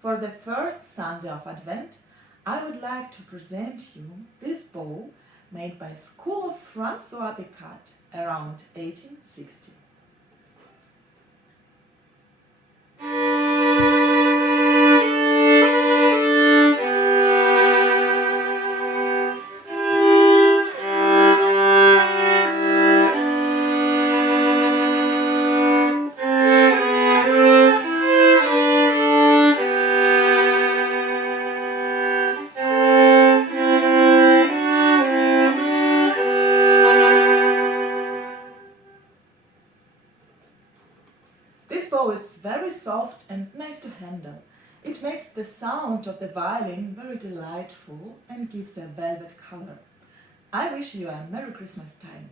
For the first Sunday of Advent, I would like to present you this bow made by school of François Peccatte around 1860. This bow is very soft and nice to handle. It makes the sound of the violin very delightful and gives a velvet color. I wish you a Merry Christmas time.